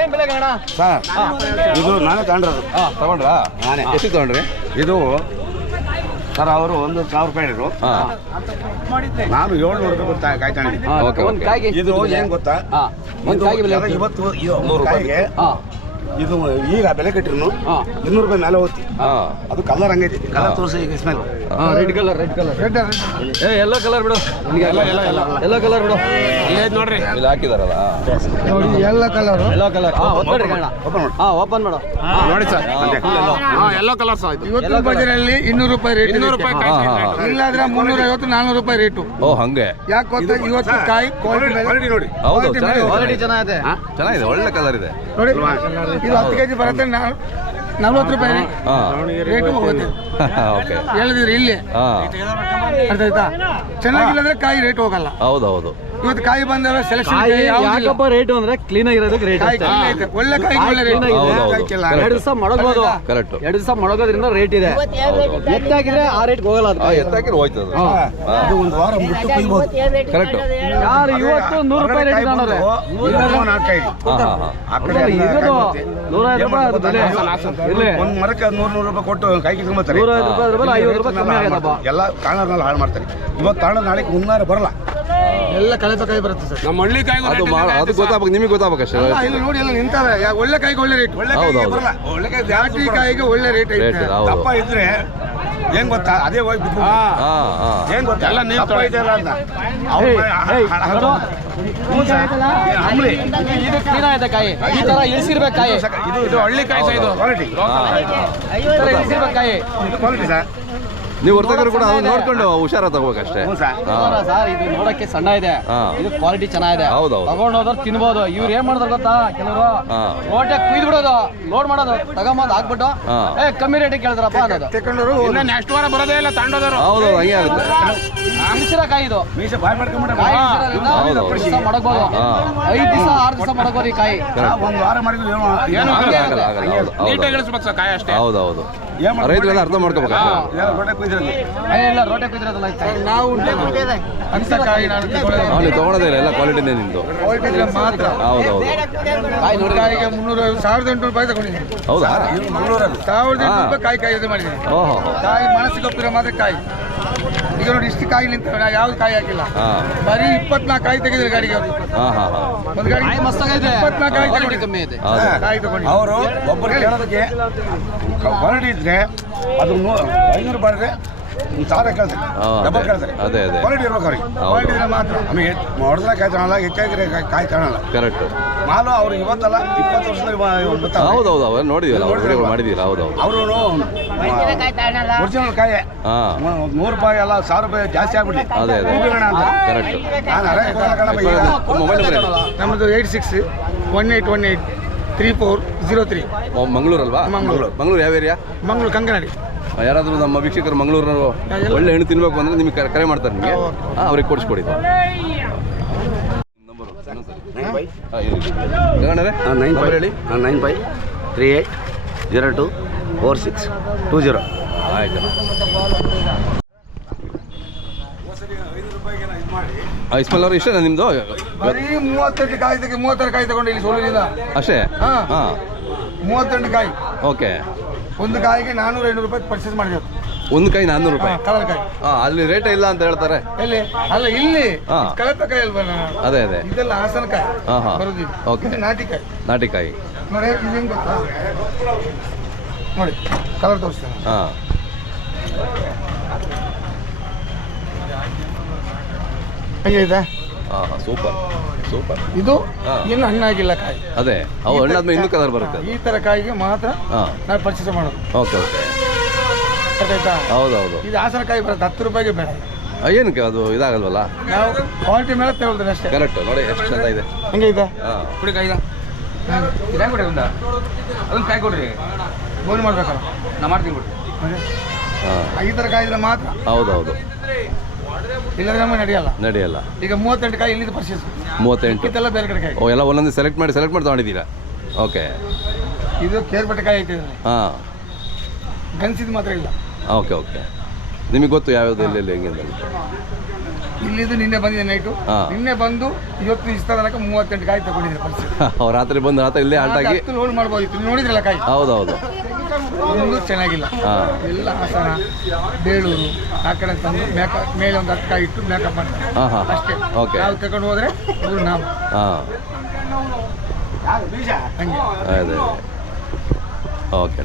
ಏನ್ ಬೆಲೆ ಗಂಗಣ ಸರ್ ಇದು ನಾನೇ ತಗೊಂಡ್ರದು. ತಗೊಂಡ್ರಾ? ನಾನೇ. ಎಷ್ಟು ತಗೊಂಡ್ರಿ? ಇದು ಸರ್ ಅವರು 1,000 ರೂಪಾಯಿ ಹೇಳಿದ್ರು. ನಾನು 700 ರೂಪಾಯಿ ಕೊಟ್ಟು ಕಾಯಿ ತಗೊಂಡಿದ್ದೀನಿ. ಒಂದು ಕಾಯಿಗೆ ಇದು ಏನ್ ಗೊತ್ತಾ, ಒಂದು ಕಾಯಿಗೆ ಬೆಲೆ ಇವತ್ತು 100 ರೂಪಾಯಿಗೆ ಇದು ಈಗ ಬೆಲೆ ಕಟ್ಟಿರು 200 ರೂಪಾಯಿ ಮೇಲೆ ಹೋಗ್ತಿ. ಅದು ಕಲರ್ ಹಂಗೈತಿ. ಕಲರ್ ತೋರಿಸಿ ಈಗ ಸ್ಮೆಲ್. ರೆಡ್ ಕಲರ್ ಏ ಎಲ್ಲೋ ಕಲರ್ ಬಿಡು. ಎಲ್ಲೋ ಕಲರ್ ಬಿಡು. ನೋಡ್ರಿ ಇಲ್ಲಿ ಹಾಕಿದಾರಲ್ಲ ಎಲ್ಲ ಕಲರು ಎಲ್ಲೋ ಕಲರ್. ಓಪನ್ ಮಾಡು. ನೋಡಿ ಸರ್, ಎಲ್ಲೋ ಕಲರ್ ಸಹ ಇದು. ಇವತ್ತು ಬಜಾರಲ್ಲಿ 200 ರೂಪಾಯಿ ರೇಟ್. 200 ರೂಪಾಯಿ ಇಲ್ಲಾದ್ರೆ 350 400 ರೂಪಾಯಿ ರೇಟು. ಓ ಹಂಗೆ. ಯಾಕೆ ಗೊತ್ತಾ, ಇವತ್ತು ಕಾಯಿ ಕ್ವಾಲಿಟಿ ನೋಡಿ. ಹೌದು ಕ್ವಾಲಿಟಿ ಚೆನ್ನಾಗಿದೆ. ಚೆನ್ನಾಗಿದೆ, ಒಳ್ಳೆ ಕಲರ್ ಇದೆ. ನೋಡಿ. ಇದು 10 ಕೆಜಿ ಬರುತ್ತೆ 40 ರೂಪಾಯಿ ರೇಟು ಹೋಗುತ್ತೆ. ಓಕೆ ಹೇಳಿದ್ರಿ ಇಲ್ಲಿ ಅರ್ಥ ಆಯ್ತಾ. ಚೆನ್ನಾಗಿಲ್ಲದ್ರೆ ಕಾಯಿ ರೇಟ್ ಹೋಗಲ್ಲ. ಹೌದೌದು. ಇವತ್ತು ಕಾಯಿ ಬಂದವೆ ಸೆಲೆಕ್ಷನ್ ಯಾಕಪ್ಪ ರೇಟ್ ಅಂದ್ರೆ ಕ್ಲೀನ್ ಆಗಿರೋದಕ್ಕೆ ರೇಟ್. ಒಳ್ಳೆ ಕಾಯಿ ಒಳ್ಳೆ ರೇಟ್. 2 ದಿವಸ ಮಡಗಬಹುದು. ಕರೆಕ್ಟ್. 2 ದಿವಸ ಮಡಗೋದ್ರಿಂದ ರೇಟ್ ಇದೆ. ಎತ್ತಾಕಿದ್ರೆ ಆ ರೇಟ್ ಹೋಗಲ್ಲ. ಎತ್ತಾಕಿದ್ರೆ ಹೋಯ್ತದ. ಇದು ಒಂದು ವಾರ ಬಿಟ್ಟು ಕುಯ್ಬೋದು. ಕರೆಕ್ಟ್. ಯಾರು ಇವತ್ತು 100 ರೂಪಾಯಿ ರೇಟ್ ತಗೊಂಡ್ರೆ ಇರೋದು 150 ರೂಪಾಯಿ ಅದು ಬೆಲೆ. ಇಲ್ಲಿ ಒಂದು ಮರಕ್ಕೆ 100 ರೂಪಾಯಿ ಕೊಟ್ಟು ಕಾಯಿ ಕಿತ್ಕೊಂಡ್ಬರ್ತಾರೆ. 150 ರೂಪಾಯಿ 50 ರೂಪಾಯಿ ಕಮ್ಮಿ ಆಗದಪ್ಪ. ಎಲ್ಲ ತಾಣದಲ್ಲಿ ಹಾಳು ಮಾಡ್ತಾರೆ. ಇವತ್ತು ತಾಣ ನಾಳೆಗೆ ಮುನ್ನಾರು ಬರಲ್ಲ. ಎಲ್ಲ ಕಳೆತ ಕಾಯಿ ಬರುತ್ತೆ ಸರ್. ನಮ್ಮ ಹಳ್ಳಿ ಕಾಯಿ ಅದು ಗೊತ್ತಾಗಬೇಕು, ನಿಮಗೆ ಗೊತ್ತಾಗಬೇಕಷ್ಟೇ. ಇಲ್ಲಿ ನೋಡಿ ಎಲ್ಲ ನಿಂತವೆ. ಒಳ್ಳೆ ಕಾಯಿಗೆ ಒಳ್ಳೆ ರೇಟ್. ಒಳ್ಳೆ ಕಾಯಿ ಬರಲ್ಲ. ಒಳ್ಳೆ ಕಾಯಿ ಜಾಸ್ತಿ ಕಾಯಿಗೆ ಒಳ್ಳೆ ರೇಟ್ ಐತೆ. ದಪ್ಪ ಇದ್ರೆ ಏನ್ ಗೊತ್ತಾ, ಅದೇ ಹೋಗಿ ಬಿದ್ದು ಏನ್ ಗೊತ್ತಾ, ಎಲ್ಲ ನೀರು ದಪ್ಪ ಇದೆಯಲ್ಲ ಅಂತ ಅಂಬ್ಲಿ ಇದು ಕ್ಲೀನ್ ಆಯ್ತಾ ಕಾಯಿ? ಈ ತರ ಇಳಿಸಿರ್ಬೇಕು ಕಾಯಿ. ಇದು ಹಳ್ಳಿ ಕಾಯಿ ಸಹ ಇದು ಕ್ವಾಲಿಟಿ. ಈ ತರ ಇಳಿಸಿರ್ಬೇಕು ಕಾಯಿ. ಇದು ಕ್ವಾಲಿಟಿ ಸರ್. ನೀವು ಹೊರತಗರು ಕೂಡ ಅದನ್ನ ನೋಡ್ಕೊಂಡು ಹುಷಾರ ತಗೋಬೇಕಷ್ಟೇ. ಸರ್ ಇದು ನೋಡಕ್ಕೆ ಸಣ್ಣ ಇದೆ, ಇದು ಕ್ವಾಲಿಟಿ ಚೆನ್ನಾಗಿದೆ. ಹೌದೌದು. ತಗೊಂಡು ಹೋದ್ರೆ ತಿನ್ಬೋದು. ಇವ್ರು ಏನ್ ಮಾಡಿದ್ರು ಗೊತ್ತಾ, ಕೆಲವರು ರೋಟೆ ಕುಯ್ದು ಬಿಡೋದು, ಲೋಡ್ ಮಾಡೋದು, ತಗೊಂಬಂದು ಹಾಕ್ಬಿಟ್ಟು ಕಮ್ಮಿ ರೇಟಿಗೆ ಕೇಳಿದ್ರಪ್ಪ ಅನ್ನೋದು. ತಗೊಂಡವರು ಇನ್ನ ನೆಕ್ಸ್ಟ್ ವಾರ ಬರೋದೇ ಇಲ್ಲ ತಾಂಡೋದರು. ಹೌದು, ಹಂಗೆ ಆಗುತ್ತೆ. ಇಳಿಸಿರೋ ಕಾಯಿ ಇದು. ಮೀಸೆ ಬಾಯ್ ಮಾಡ್ಕೊಂಡ್ಬಿಟ್ರೆ ಕಾಯಿ ದಿವಸ ಮಡಗ್ಬೋದು. 5 ದಿವಸ 6 ದಿವಸ ಮಡಗ್ಬೋದು ಈ ಕಾಯಿ. ಒಂದು ವಾರ ಮಾಡಿದ್ರು ಏನು ಆಗಲ್ಲ. ನೀಟಾಗಿ ಇಳಿಸ್ಬೇಕು ಸರ್ ಕಾಯಿ ಅಷ್ಟೇ. ಹೌದೌದು. ರೈತರೆಲ್ಲ ಅರ್ಥ ಮಾಡ್ಕೋಬೇಕು. ಇಲ್ಲ ರೋಟೆ ಕುಯ್ದಿರೋದಲ್ಲ ನಾವು ಅಂತ ಕಾಯಿ ನಾನು ನೀವು ತಗೊಳ್ಳೋದೇ ಇಲ್ಲ, ಎಲ್ಲ ಕ್ವಾಲಿಟಿನೇ ನಿಮ್ದು. ಕ್ವಾಲಿಟಿ ಇದ್ರೆ ಮಾತ್ರ. ಹೌದೌದು. ಕಾಯಿ ನೋಡಿ, ಕಾಯಿಗೆ 300 1,800 ರೂಪಾಯಿ ತಗೊಂಡಿದ್ದೀನಿ. ಹೌದಾ? 1,800 ರೂಪಾಯಿ ಕಾಯಿ ಇದು ಮಾಡಿದ್ದೀನಿ. ಓಹೋ. ಕಾಯಿ ಮನಸ್ಸಿಗೆ ಒಪ್ಪಿರೋ ಮಾತ್ರ ಕಾಯಿ. ಈಗ ನೋಡಿ ಇಷ್ಟು ಕಾಯಿ ನಿಂತ ಯಾವ್ದು ಕಾಯಿ ಹಾಕಿಲ್ಲ. ಬರೀ 24 ಕಾಯಿ ತೆಗೆದ್ರೆ ಗಾಡಿಗೆ ಅವರು. ಒಂದು ಗಾಡಿ ಮಸ್ತಾಗೈತೆ. 24 ಕಾಯಿ ತಗೊಂಡು ಕಮ್ಮಿ ಐತೆ. ಕಾಯಿ ತಗೊಂಡು ಅವರು ಒಬ್ಬರು ಕೇಳೋದಕ್ಕೆ ಕ್ವಾಲಿಟಿ ಇದ್ರೆ ಅದು 500 ರೂಪಾಯಿ 1,000 ಕೇಳ್ತಾರೆ, ಡಬಲ್ ಕೇಳ್ತಾರೆ. ಅದೇ ಅದೇ ಕ್ವಾಲಿಟಿ ಇರ್ಬೇಕು ಅವ್ರಿಗೆ. ಕ್ವಾಲಿಟಿ ಇದ್ರೆ ಮಾತ್ರ. ನಮಗೆ ಹೊಡೆದ್ರೆ ಕಾಯಿ ತಗೊಳಲ್ಲ, ಹೆಚ್ಚಾಗಿರೋ ಕಾಯಿ ತಗೊಳಲ್ಲ. ಕರೆಕ್ಟ್. ಮಾಲು ಅವ್ರಿಗೆ ಇವತ್ತಲ್ಲ 20 ವರ್ಷದಲ್ಲಿ ಬರ್ತಾರೆ. ಹೌದೌದು, ಅವ್ರು ನೋಡಿದೀವಲ್ಲ, ವಿಡಿಯೋಗಳು ಮಾಡಿದೀವಲ್ಲ. ಹೌದೌದು. ಅವರು ಒರಿಜಿನಲ್ ಕಾಯಿ 100 ರೂಪಾಯಿ ಅಲ್ಲ 1,000 ರೂಪಾಯಿ ಜಾಸ್ತಿ ಆಗ್ಬಿಡ್ಲಿ. ಅದೇ ಅದೇ ಕರೆಕ್ಟ್. ಮೊಬೈಲ್ ನಂಬರ್ ನಮ್ಮದು 8618183403. ಮಂಗಳೂರಲ್ವಾ? ಮಂಗಳೂರು ಯಾವ ಏರಿಯಾ? ಮಂಗಳೂರು ಕಂಕನಾಡಿ. ಯಾರಾದರೂ ನಮ್ಮ ವೀಕ್ಷಕರು ಮಂಗಳೂರಿನವರು ಒಳ್ಳೆ ಹಣ್ಣು ತಿನ್ಬೇಕು ಅಂದ್ರೆ ನಿಮಗೆ ಕರೆ ಮಾಡ್ತಾರೆ. ನಿಮಗೆ ಅವ್ರಿಗೆ ಕೊಡಿಸ್ಕೊಡಿ. ಗಗನರೇ ನಂಬರ್ ಹೇಳಿ. 9538024620. ಆಯ್ತು. ಇಸ್ಮಾಲ್ ಅವರು ಇಷ್ಟೇನಾ ನಿಮ್ಮದು? ಬರೀ 38 ಕಾಯಿ 36 ಕಾಯಿ ತಗೊಂಡು ಇಲ್ಲಿ ಸೋಲಿಲ್ಲ ಅಷ್ಟೇ? ಹಾಂ 38 ಕಾಯಿ. ಓಕೆ. ಒಂದು ಕಾಯಿಗೆ 400-500 ರೂಪಾಯಿ ಪರ್ಚೇಸ್ ಮಾಡಿದ್ರು. ಒಂದು ಕಾಯಿ 400 ರೂಪಾಯಿ. ಕಲರ್ ಕಾಯಿ. ಅಲ್ಲಿ ರೇಟ್ ಇಲ್ಲ ಅಂತ ಹೇಳ್ತಾರೆ. ಎಲ್ಲಿ? ಅಲ್ಲ ಇಲ್ಲಿ ಕಳಪ ಕಾಯಿ ಅಲ್ವಾ? ಅದೇ ಅದೇ ಇದೆಲ್ಲ ಹಾಸನ ಕಾಯಿ. ಬರೋದು ಓಕೆ. ನಾಟಿ ಕಾಯಿ. ನಾಟಿ ಕಾಯಿ ನೋಡಿ ಇದು ಹೆಂಗ್ ಗೊತ್ತಾ, ನೋಡಿ ಕಲರ್ ತೋರಿಸ್ತೇನೆ. ಹಾಂ ಹೇಗಿದೆ? Super super. ಇದು ಇನ್ನು ಹಣ್ಣಾಗಿಲ್ಲ ಕಾಯಿ. ಅದೇ ಅವು ಹಣ್ಣಾದ್ಮೇಲೆ ಇನ್ನೂ ಕಲರ್ ಬರುತ್ತೆ. ಈ ತರ ಕಾಯಿಗೆ ಮಾತ್ರ ನಾವು ಪರ್ಚೇಸ್ ಮಾಡೋದು. Okay okay. ಆಯ್ತಾ? ಹೌದೌದು. ಇದು ಹಾಸನ ಕಾಯಿ ಬರುತ್ತೆ 10 ರೂಪಾಯಿಗೆ ಬೇಡ. ಏನಕ್ಕೆ ಅದು ಇದಾಗಲ್ವಲ್ಲ? ನಾವು ಕ್ವಾಲಿಟಿ ಮೇಲೆ ತಗೊಳ್ತೀವಿ ಅಷ್ಟೇ. ಕರೆಕ್ಟ್. ನೋಡಿ ಎಷ್ಟು ಚಂದ ಇದೆ. ಹಂಗೆ ಇದೆ. ಕುಡಿ ಕಾಯಿ ಅದೊಂದು ಕಾಯಿ ಕೊಡ್ರಿ, ಗೋಲಿ ಮಾಡ್ಬೇಕಲ್ಲ ನಾ ಮಾಡ್ತೀನಿ ಬಿಡಿ. ಈ ಥರ ಕಾಯಿ ಇದ್ರೆ ಮಾತ್ರ. ಹೌದೌದು. ಇಲ್ಲದ್ರೆ ನಮಗೆ ನಡೆಯಲ್ಲ. ಈಗ 38 ಕಾಯಿ ಇಲ್ಲಿದ್ದು ಪರ್ಚೇಸ್. 38 ಇದೆಲ್ಲ ಬೇರೆ ಕಡೆ ಕಾಯಿ. ಓ ಎಲ್ಲ ಒಂದೊಂದು ಸೆಲೆಕ್ಟ್ ಮಾಡಿ ತಗೊಂಡಿದ್ದೀರಾ? ಓಕೆ. ಇದು ಕೇರ್ಪಟ್ಟೆ ಕಾಯಿ ಐತೆ. ಹಾಂ ಗನ್ಸಿದ್ದು ಮಾತ್ರ ಇಲ್ಲ. Okay okay. ನಿಮಗೆ ಗೊತ್ತು ಯಾವ್ಯಾವುದು ಎಲ್ಲೆಲ್ಲಿ ಹೆಂಗೆ? ಇಲ್ಲಿದ್ದು ನಿನ್ನೆ ಬಂದಿದೆ ನೈಟು. ನಿನ್ನೆ ಬಂದು ಇವತ್ತು ಇಷ್ಟ ತನಕ 38 ಕಾಯಿ ತಗೊಂಡಿದ್ದಾರೆ ಪರಿಸ್ಥಿತಿ. ರಾತ್ರಿ ಬಂದು ರಾತ್ರಿ ಇಲ್ಲೇ ಆಲ್ಟಾಗಿ ಲೋಡ್ ಮಾಡ್ಬೋದು. ನೀವು ನೋಡಿದ್ರಲ್ಲ ಕಾಯಿ, ಹೌದೌದು, ಒಂದು ಚೆನ್ನಾಗಿಲ್ಲ. ಎಲ್ಲ ಹಾಸನ, ಬೇಳೂರು ಆ ಕಡೆ ತಂದು ಮೇಲೆ ಒಂದು 10 ಕಾಯಿ ಇಟ್ಟು ಮೇಕಪ್ ಮಾಡ್ತಾರೆ ಅಷ್ಟೇ. ನಾವು ತಗೊಂಡು ಹೋದ್ರೆ ನಾವು ಹಂಗೆ ಅದೇ ಓಕೆ.